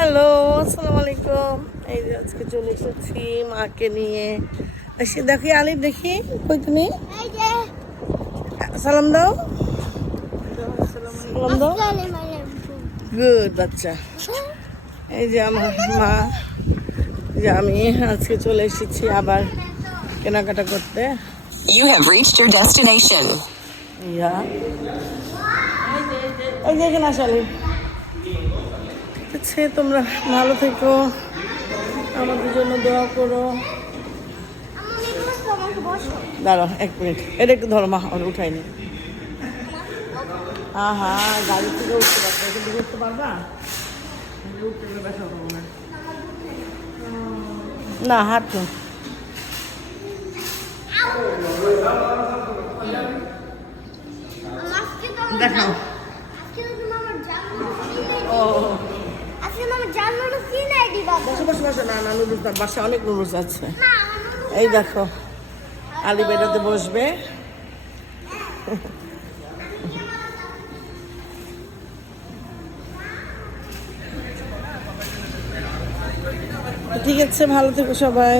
Hello, আসসালামু আলাইকুম। এই যে আজকে চলে এসেছি মাকে নিয়ে। এসে দেখি আলিফ, দেখি কই তুমি, সালাম দাও, সালাম দাও। গুড বাচ্চা। এই যে আমার মা, যে আমি আজকে চলে এসেছি আবার কেনাকাটা করতে। You have reached your destination. ইয়া এই যে এখানে আসলে আচ্ছা, তোমরা ভালো থেকো, আমাদের জন্য দোয়া করো। দাঁড়াও এক মিনিট, এটা একটু ধরো, মা ওর উঠাইনি। হ্যাঁ, গাড়ি থেকে উঠতে পারবে, এখান থেকে উঠতে পারবা? উঠতে ব্যথা করবো না, না হাঁটো। দেখাও। ও বসে বসে বসে, না না নুডলস না, বাসায় অনেক নুডলস আছে। এই দেখো আলি বেটাতে বসবে। ঠিক আছে, ভালো থেকো সবাই।